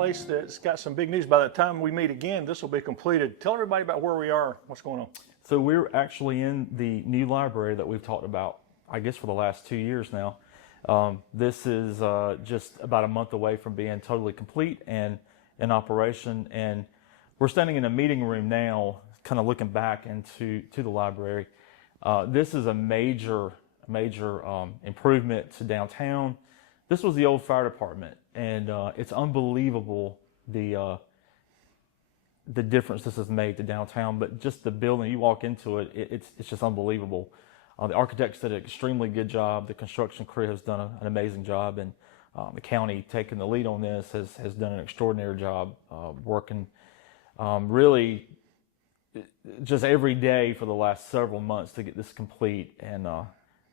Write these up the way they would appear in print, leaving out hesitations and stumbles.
place that's got some big news. By the time we meet again, this will be completed. Tell everybody about where we are, what's going on. So we're actually in the new library that we've talked about, I guess, for the last 2 years now. This is just about a month away from being totally complete and in operation. And we're standing in a meeting room now, kind of looking back into the library. This is a major improvement to downtown. This was the old fire department, and it's unbelievable the difference this has made to downtown. But just the building, you walk into it, it's just unbelievable. The architects did an extremely good job. The construction crew has done an amazing job, and the county taking the lead on this has done an extraordinary job working really just every day for the last several months to get this complete. And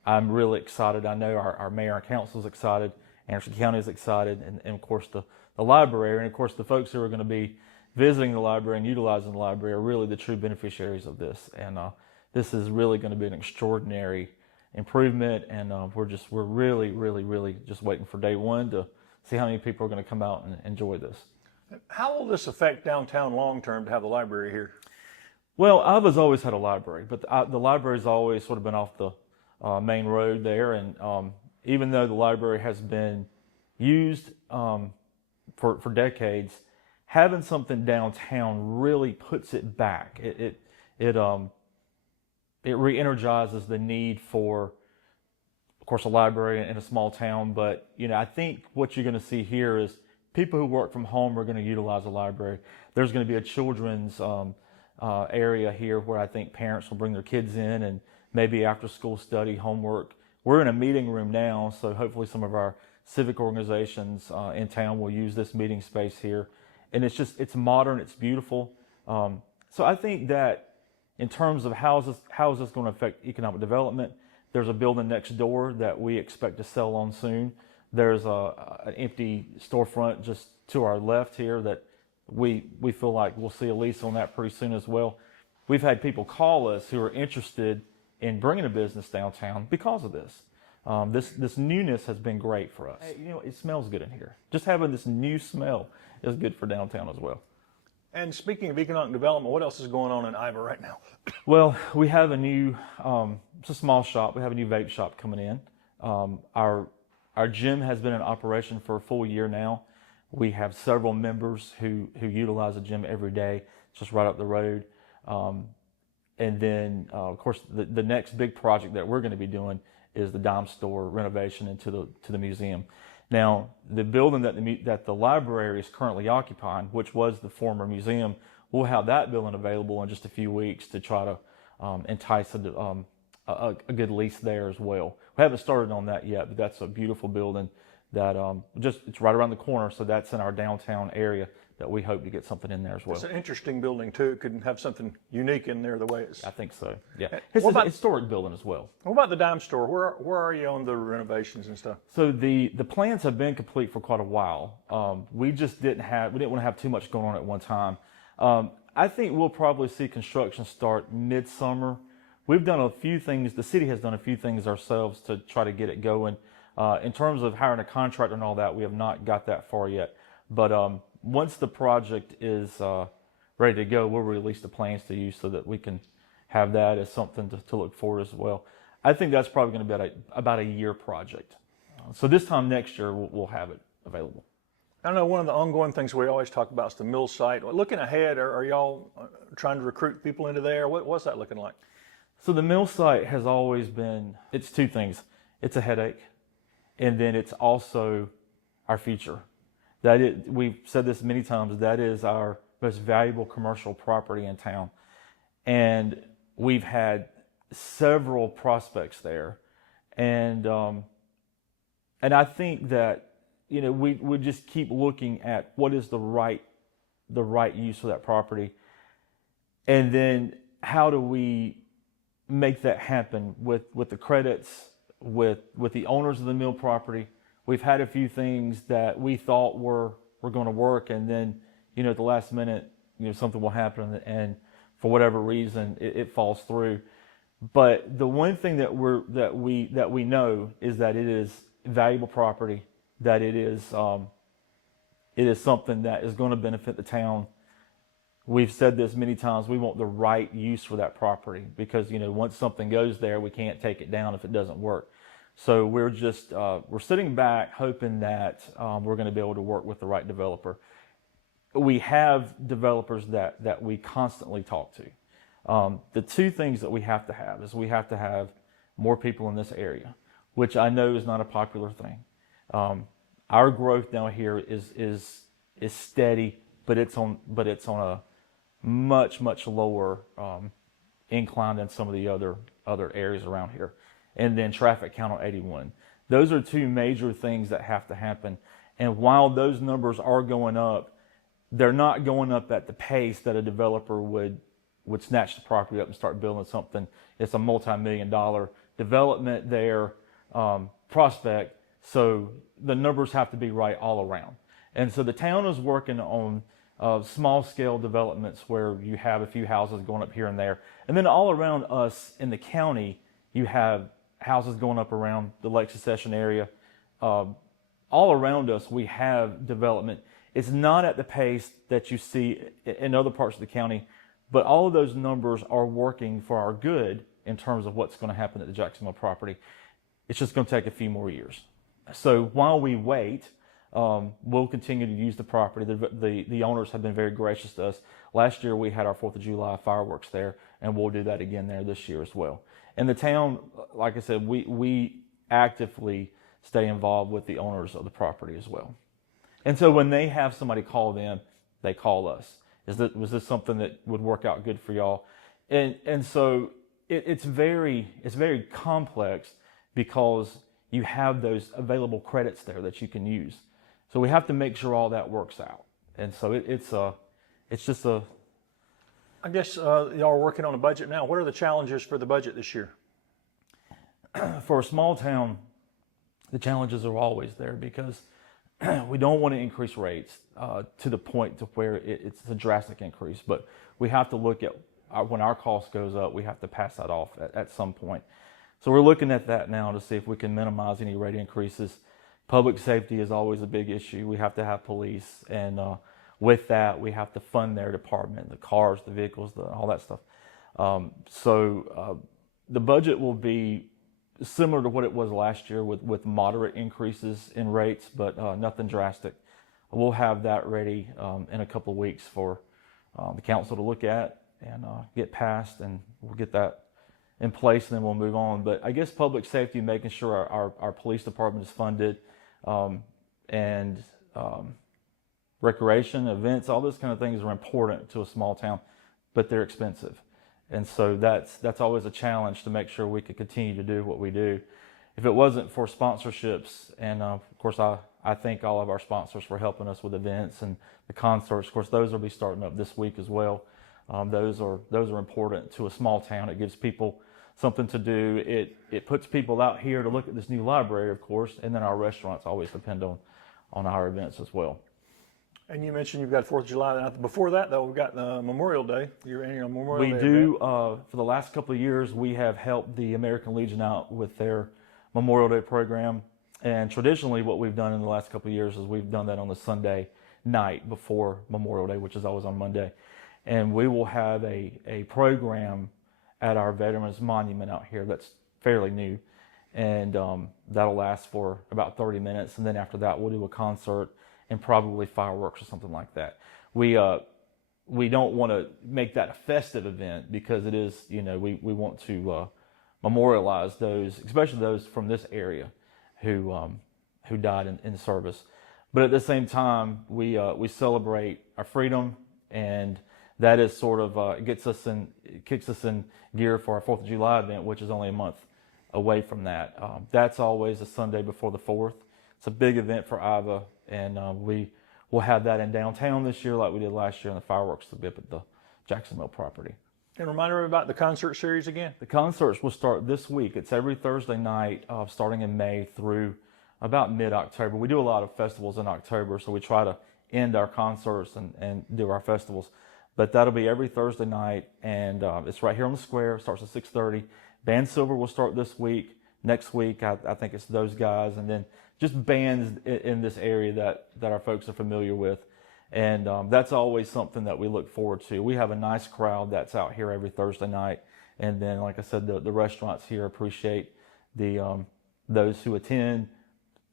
I'm really excited. I know our mayor and council is excited. Anderson County is excited, and of course the library, and of course the folks who are going to be visiting the library and utilizing the library are really the true beneficiaries of this. And this is really going to be an extraordinary improvement, and we're really just waiting for day one to see how many people are going to come out and enjoy this. How will this affect downtown long term to have the library here? Well, I've always had a library, but the library's always sort of been off the main road there, and even though the library has been used for decades, having something downtown really puts it back. It re-energizes the need for, of course, a library in a small town. But I think what you're going to see here is people who work from home are going to utilize the library. There's going to be a children's area here where I think parents will bring their kids in, and maybe after school study, homework. We're in a meeting room now, so hopefully some of our civic organizations in town will use this meeting space here. And it's modern, it's beautiful. So I think that in terms of how is this going to affect economic development, there's a building next door that we expect to sell on soon. There's an empty storefront just to our left here that we feel like we'll see a lease on that pretty soon as well. We've had people call us who are interested in bringing a business downtown because of this. This newness has been great for us. It smells good in here. Just having this new smell is good for downtown as well. And speaking of economic development, what else is going on in Ivor right now? Well, we have a new, it's a small shop. We have a new vape shop coming in. Our gym has been in operation for a full year now. We have several members who utilize the gym every day, just right up the road. And then, of course, the next big project that we're going to be doing is the dime store renovation into the museum. Now, the building that the library is currently occupying, which was the former museum, we'll have that building available in just a few weeks to try to entice a good lease there as well. We haven't started on that yet, but that's a beautiful building that it's right around the corner, so that's in our downtown area that we hope to get something in there as well. It's an interesting building too. It could have something unique in there the way it's... I think so, yeah. It's a historic building as well. What about the dime store? Where are you on the renovations and stuff? So the plans have been complete for quite a while. We just didn't want to have too much going on at one time. I think we'll probably see construction start midsummer. We've done a few things, the city has done a few things ourselves to try to get it going. In terms of hiring a contractor and all that, we have not got that far yet. But once the project is ready to go, we'll release the plans to you so that we can have that as something to look for as well. I think that's probably going to be about a year project. So this time next year, we'll have it available. I know one of the ongoing things we always talk about is the mill site. Looking ahead, are y'all trying to recruit people into there? What's that looking like? So the mill site has always been, it's two things. It's a headache, and then it's also our future. We've said this many times, that is our most valuable commercial property in town. And we've had several prospects there. And I think that, we just keep looking at what is the right use of that property. And then how do we make that happen with the credits, with the owners of the mill property. We've had a few things that we thought were going to work, and then at the last minute something will happen, and for whatever reason it falls through. But the one thing that we know is that it is valuable property, that it is it is something that is going to benefit the town. We've said this many times. We want the right use for that property because, once something goes there, we can't take it down if it doesn't work. So we're just, we're sitting back hoping that we're going to be able to work with the right developer. We have developers that we constantly talk to. The two things that we have to have is we have to have more people in this area, which I know is not a popular thing. Our growth down here is steady, but it's on a much lower incline than some of the other areas around here. And then traffic count on 81. Those are two major things that have to happen. And while those numbers are going up, they're not going up at the pace that a developer would snatch the property up and start building something. It's a multi-million-dollar development there, prospect. So the numbers have to be right all around. And so the town is working on small-scale developments where you have a few houses going up here and there. And then all around us in the county, you have houses going up around the Lake Secession area. All around us, we have development. It's not at the pace that you see in other parts of the county, but all of those numbers are working for our good in terms of what's going to happen at the Jacksonville property. It's just going to take a few more years. So while we wait, we'll continue to use the property. The owners have been very gracious to us. Last year we had our 4th of July fireworks there, and we'll do that again there this year as well. And the town, like I said, we actively stay involved with the owners of the property as well. And so when they have somebody call them, they call us. Was this something that would work out good for y'all? And so it's very complex because you have those available credits there that you can use. So we have to make sure all that works out. And so it's just a. I guess y'all are working on a budget now. What are the challenges for the budget this year? For a small town, the challenges are always there because we don't want to increase rates to the point to where it's a drastic increase. But we have to look at when our cost goes up, we have to pass that off at some point. So we're looking at that now to see if we can minimize any rate increases. Public safety is always a big issue. We have to have police, and with that, we have to fund their department, the cars, the vehicles, all that stuff. So the budget will be similar to what it was last year with moderate increases in rates, but nothing drastic. We'll have that ready in a couple of weeks for the council to look at and get passed, and we'll get that in place, and then we'll move on. But I guess public safety, making sure our police department is funded, and recreation, events, all those kind of things are important to a small town, but they're expensive. And so that's always a challenge to make sure we can continue to do what we do. If it wasn't for sponsorships, and of course I thank all of our sponsors for helping us with events and the concerts. Of course, those will be starting up this week as well. Those are important to a small town. It gives people something to do. It puts people out here to look at this new library, of course, and then our restaurants always depend on our events as well. And you mentioned you've got 4th of July. Now, before that, though, we've got Memorial Day, your annual Memorial Day. We do. For the last couple of years, we have helped the American Legion out with their Memorial Day program. And traditionally, what we've done in the last couple of years is we've done that on the Sunday night before Memorial Day, which is always on Monday. And we will have a program at our Veterans Monument out here that's fairly new. And that'll last for about 30 minutes. And then after that, we'll do a concert and probably fireworks or something like that. We don't want to make that a festive event because it is, we want to memorialize those, especially those from this area who died in service. But at the same time, we celebrate our freedom, and that is sort of kicks us in gear for our 4th of July event, which is only a month away from that. That's always the Sunday before the 4th. It's a big event for Iva, and we will have that in downtown this year like we did last year, and the fireworks will be up at the Jacksonville property. And remind everybody about the concert series again. The concerts will start this week. It's every Thursday night, starting in May through about mid-October. We do a lot of festivals in October, so we try to end our concerts and do our festivals. But that'll be every Thursday night, and it's right here on the square. It starts at 6:30. Band Silver will start this week. Next week, I think it's those guys, and then just bands in this area that our folks are familiar with. And that's always something that we look forward to. We have a nice crowd that's out here every Thursday night. And then, like I said, the restaurants here appreciate those who attend.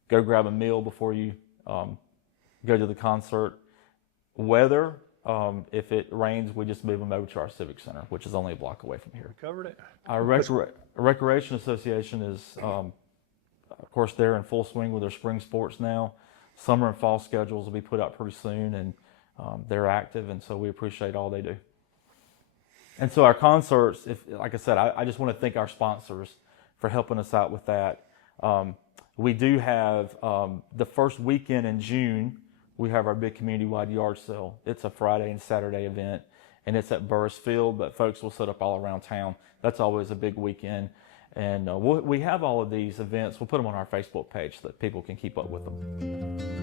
Go grab a meal before you go to the concert. Weather, if it rains, we just move them over to our Civic Center, which is only a block away from here. Covered it. Our Recreation Association is, of course, they're in full swing with their spring sports now. Summer and fall schedules will be put out pretty soon, and they're active, and so we appreciate all they do. And so our concerts, like I said, I just want to thank our sponsors for helping us out with that. We do have the first weekend in June, we have our big community-wide yard sale. It's a Friday and Saturday event, and it's at Burris Field, but folks will set up all around town. That's always a big weekend. And we have all of these events. We'll put them on our Facebook page so that people can keep up with them.